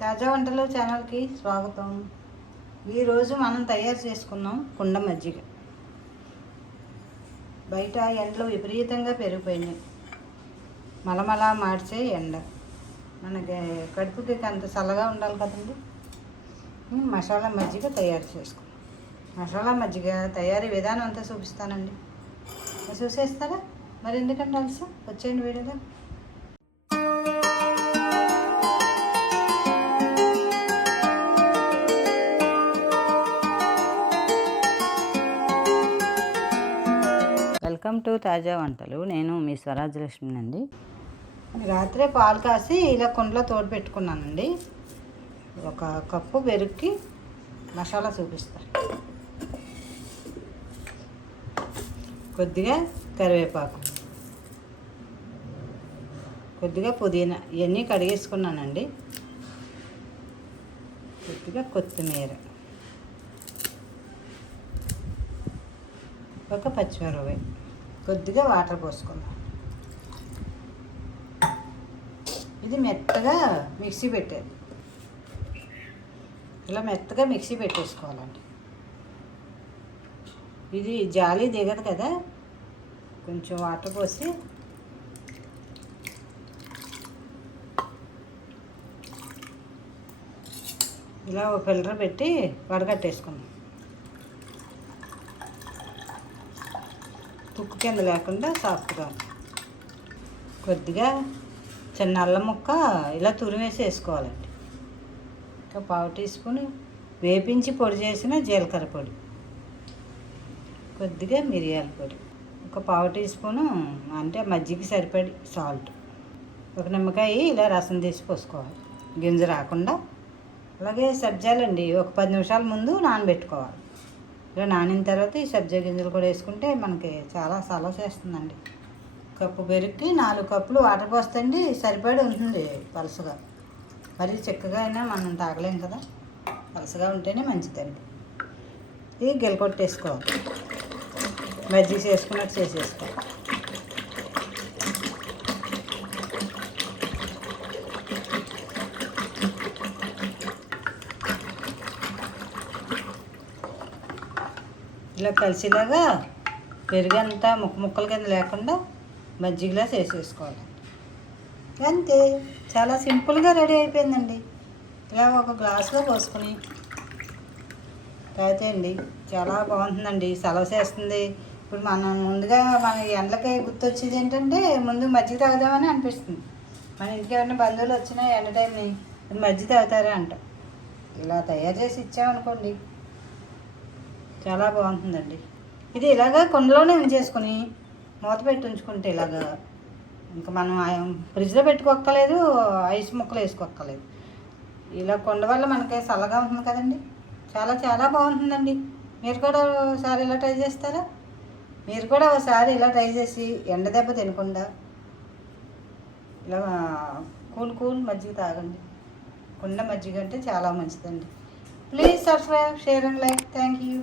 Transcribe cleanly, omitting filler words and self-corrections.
తాజా వంటలు ఛానల్కి స్వాగతం. ఈరోజు మనం తయారు చేసుకున్నాం కుండ మజ్జిగ. బయట ఎండలు విపరీతంగా పెరిగిపోయినాయి. మలమల మార్చే ఎండ మనకి కడుపుకి అంత చల్లగా ఉండాలి కదండి. మసాలా మజ్జిగ తయారు చేసుకున్నాం. మసాలా మజ్జిగ తయారీ విధానం అంతా చూపిస్తానండి. చూసేస్తారా? మరి ఎందుకంటే ఆలస్యం, వచ్చేయండి వీడియోలో. వెల్కమ్ టు తాజా వంటలు. నేను మీ స్వరాజ్యలక్ష్మి అండి. రాత్రే పాలు కాసి ఇలా కుండలో తోడు పెట్టుకున్నానండి. ఒక కప్పు పెరుగుకి మసాలా చూపిస్తాను. కొద్దిగా కరివేపాకు, కొద్దిగా పుదీనా, ఇవన్నీ కడిగేసుకున్నానండి. కొద్దిగా కొత్తిమీర, ఒక పచ్చిమిరపకాయ, కొద్దిగా వాటర్ పోసుకుందాం. ఇది మెత్తగా మిక్సీ పెట్టేది. ఇలా మెత్తగా మిక్సీ పెట్టేసుకోవాలండి. ఇది జాలి దిగదు కదా, కొంచెం వాటర్ పోసి ఇలా ఒక ఫిల్టర్ పెట్టి వడగట్టేసుకున్నాం. తుక్కు కింద లేకుండా సాఫ్ట్గా. కొద్దిగా చిన్న అల్లం ముక్క ఇలా తురిమేసి వేసుకోవాలండి. ఇంకా 1/2 టీ స్పూన్ వేపించి పొడి చేసిన జీలకర్ర పొడి, కొద్దిగా మిరియాల పొడి, ఒక 1/2 టీ స్పూను అంటే మజ్జిగకి సరిపడి సాల్ట్, ఒక నిమ్మకాయ ఇలా రసం తీసి పోసుకోవాలి గింజ రాకుండా. అలాగే సబ్జాలండి ఒక 10 నిమిషాల ముందు నానబెట్టుకోవాలి. ఇలా నానిన తర్వాత ఈ సబ్జా గింజలు కూడా వేసుకుంటే మనకి చాలా సలవ చేస్తుందండి. కప్పు పెరుగుకి 4 కప్పులు వాటర్ పోస్తండి, సరిపడి ఉంటుంది పలుసగా. మరి చిక్కగా అయినా మనం తాగలేం కదా, పలుసగా ఉంటేనే మంచిదండి. ఇది గిలకొట్టేసుకోవాలి, మజ్జిగ చేసుకున్నట్టు చేసేసుకోవాలి. ఇలా కలిసిలాగా పెరుగంతా ముక్కల కింద లేకుండా మజ్జిగలా చేసేసుకోవాలి. అంతే, చాలా సింపుల్గా రెడీ అయిపోయిందండి. ఇలా ఒక గ్లాసులో పోసుకొని తాగితే అండి చాలా బాగుంటుందండి, సలవ చేస్తుంది. ఇప్పుడు మనం ముందుగా మన ఎండలకి గుర్తొచ్చేది ఏంటంటే ముందు మజ్జిగ తాగుదామని అనిపిస్తుంది. మన ఇంటికి ఎవరైనా బంధువులు వచ్చినా ఎండ టైంని మజ్జిగ తాగుతారా అంట. ఇలా తయారు చేసి ఇచ్చామనుకోండి చాలా బాగుంటుందండి. ఇది ఇలాగా కుండలోనే ఉంచేసుకొని మూత పెట్టి ఉంచుకుంటే ఇలాగా ఇంకా మనం ఫ్రిడ్జ్లో పెట్టుకోక్కర్లేదు, ఐస్ ముక్కలు వేసుకోక్కర్లేదు. ఇలా కుండ వల్ల మనకి చల్లగా ఉంటుంది కదండి, చాలా చాలా బాగుంటుందండి. మీరు కూడా ఒకసారి ఇలా ట్రై చేస్తారా? మీరు కూడా ఒకసారి ఇలా ట్రై చేసి ఎండ దెబ్బ తినకుండా ఇలా కూల్ మజ్జిగ తాగండి. కుండ మజ్జిగ అంటే చాలా మంచిదండి. Please subscribe, share and like. Thank you.